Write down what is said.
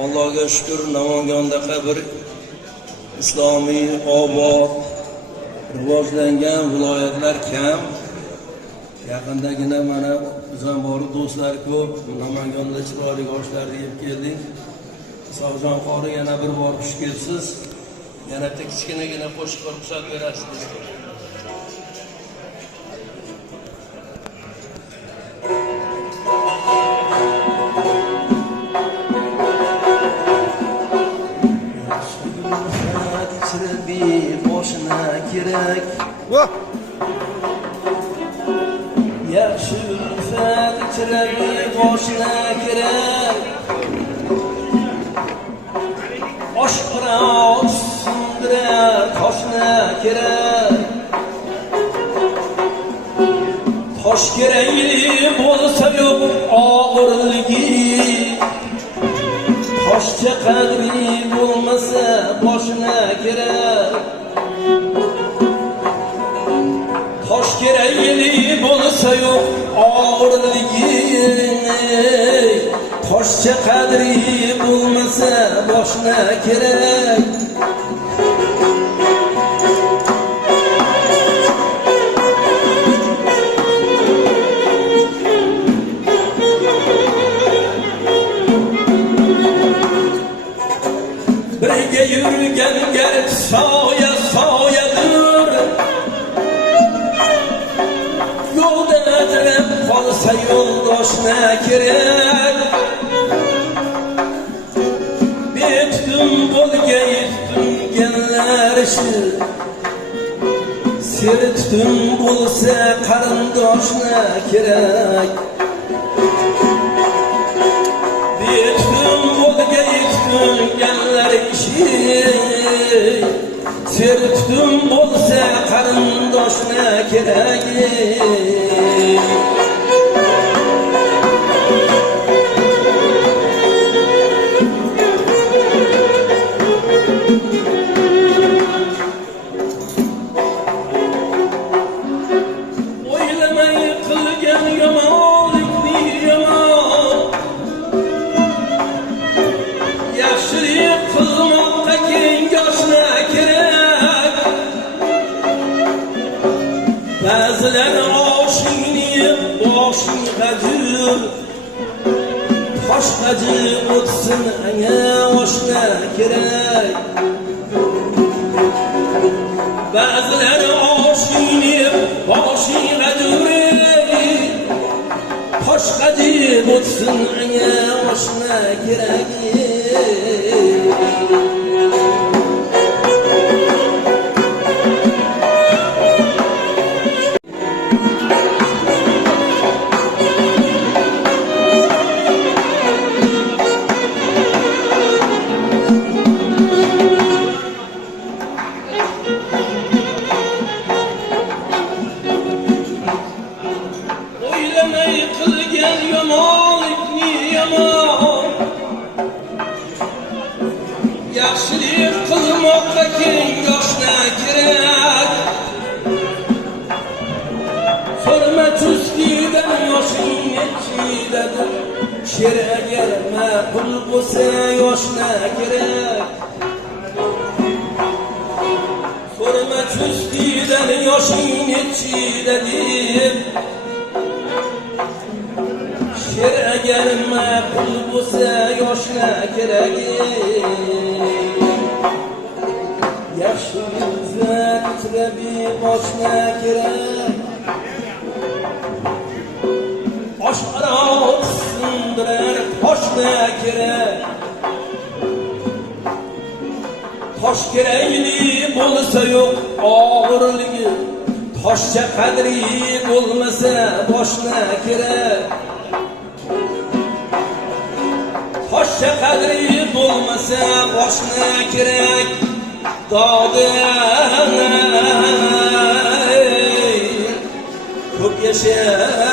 Allohga shukr, Namangandaqa bir islomiy, obod, rivojlangan viloyatlar kam. Yaqindagina mana bizdan bor do'stlar ko'p. Namanganda chiroyli oshlarni yeb keldik. Sog'jon qori yana bir bor xush kelibsiz. Yana kichkinagina qo'shiqqa ruxsat berasiz. Boshına kerak yaxshi ulfat ichiradi boshina kerak oshqoron sindirar toshna kerak tosh kerakli bo'lsa yo'q og'irligi toshcha qadri bo'lmasa boshina kerak tosh kerakli bo'lsa yo'q og'irligi toshcha qadri bo'lmasa boshna kerak birga yurgan garib soya soyadir yo'lda ajrab qolsa yo'ldoshna kerak betutun bo'lgay tutunganlar ishi seri tutun bo'lsa qarindoshna kerak betutun bo'lgay tutunganlar ishi seri tutun bo'lsa qarindoshna kerak o'ylamay qilgan yomonlikni yomon yaxshilik qilmoqqa kengoshna kerak ba'zilar oshingni boshing g'ajir tosh g'ajir o'tsin anga oshna kerak ba'zilar oshingni boshing g'ajir tosh g'ajir o'tsin anga oshna kerak o'ylamay qilgan yomonlikni yomon yaxshilik qilmoqqa kengoshna kerak so'rma tuskidan yoshing nechidadir sher agar ma'qul bo'lsa yoshna kerak so'rma tuskidan yoshing nechidadir sher agar ma'qul bo'lsa yoshna kerak yaxshi ulfat ichiradi boshna kerak oshqoron sindirar toshna kerak tosh kerakli bo'lsa yo'q og'irligi toshcha qadri bo'lmasa boshna kerak toshcha qadri bo'lmasa boshna kerak doda ko'p yasha